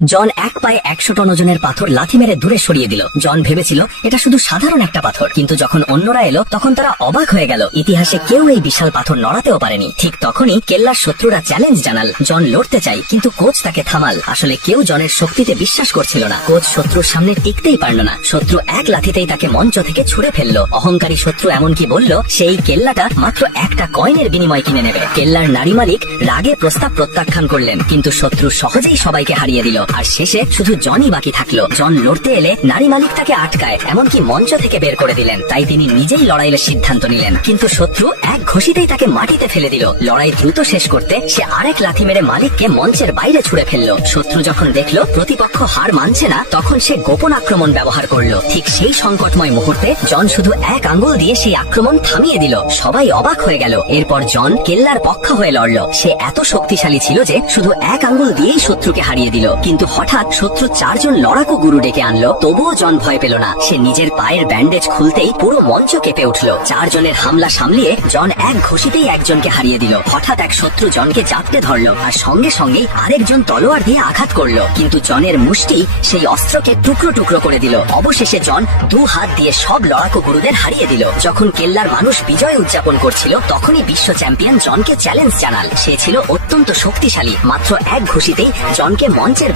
জন এক পায়ে 100 টন ওজনের পাথর লাথি মেরে দূরে সরিয়ে দিল। জন ভেবেছিল এটা শুধু সাধারণ একটা পাথর, কিন্তু যখন অন্যরা এলো তখন তারা অবাক হয়ে গেল। ইতিহাসে কেউ এই বিশাল পাথর নড়াতেও পারেনি। ঠিক তখনই কেল্লার শত্রুরা চ্যালেঞ্জ জানাল, জন লড়তে চাই, কিন্তু কোচ তাকে থামাল। আসলে কেউ জনের শক্তিতে বিশ্বাস করছিল না। কোচ শত্রুর সামনে টিকতেই পারল না। শত্রু এক লাথিতেই তাকে মঞ্চ থেকে ছুড়ে ফেললো। অহংকারী শত্রু এমনকি বলল সেই কেল্লাটা মাত্র একটা কয়েনের বিনিময়ে কিনে নেবে। কেল্লার নারী মালিক রাগে প্রস্তাব প্রত্যাখ্যান করলেন, কিন্তু শত্রু সহজেই সবাইকে হারিয়ে দিল। আর শেষে শুধু জনই বাকি থাকলো। জন লড়তে এলে নারী মালিক তাকে আটকায়, এমনকি মঞ্চ থেকে বের করে দিলেন। তাই তিনি নিজেই লড়াইয়ের সিদ্ধান্ত নিলেন, কিন্তু শত্রু এক ঘষিতেই তাকে মাটিতে ফেলে দিল। লড়াই দ্রুত শেষ করতে সে আরেক লাথি মেরে মালিককে মঞ্চের বাইরে ছুড়ে ফেললো। শত্রু যখন দেখলো প্রতিপক্ষ হার মানছে না, তখন সে গোপন আক্রমণ ব্যবহার করলো। ঠিক সেই সংকটময় মুহূর্তে জন শুধু এক আঙ্গুল দিয়ে সেই আক্রমণ থামিয়ে দিল। সবাই অবাক হয়ে গেল। এরপর জন কেল্লার পক্ষ হয়ে লড়ল। সে এত শক্তিশালী ছিল যে শুধু এক আঙ্গুল দিয়েই শত্রুকে হারিয়ে দিল। কিন্তু হঠাৎ শত্রু 4 জন লড়াকু গুরু ডেকে আনলো, তবুও জন ভয় পেল না। সে নিজের পায়ের ব্যান্ডেজ খুলতেই পুরো মঞ্চ কেঁপে উঠল। 4 জনের হামলা সামলিয়ে জন এক ঘষিতেই একজনকে হারিয়ে দিল। হঠাৎ এক শত্রু জনকে জাপটে ধরলো, আর সঙ্গে সঙ্গেই আরেকজন তলোয়ার দিয়ে আঘাত করলো। কিন্তু জনের মুষ্টি সেই অস্ত্রকে টুকরো টুকরো করে দিল। অবশেষে জন 2 হাত দিয়ে সব লড়াকু গুরুদের হারিয়ে দিল। যখন কেল্লার মানুষ বিজয় উদযাপন করছিল, তখনই বিশ্ব চ্যাম্পিয়ন জনকে চ্যালেঞ্জ জানাল। সে ছিল অত্যন্ত শক্তিশালী। মাত্র এক ঘষিতেই জনকে মঞ্চের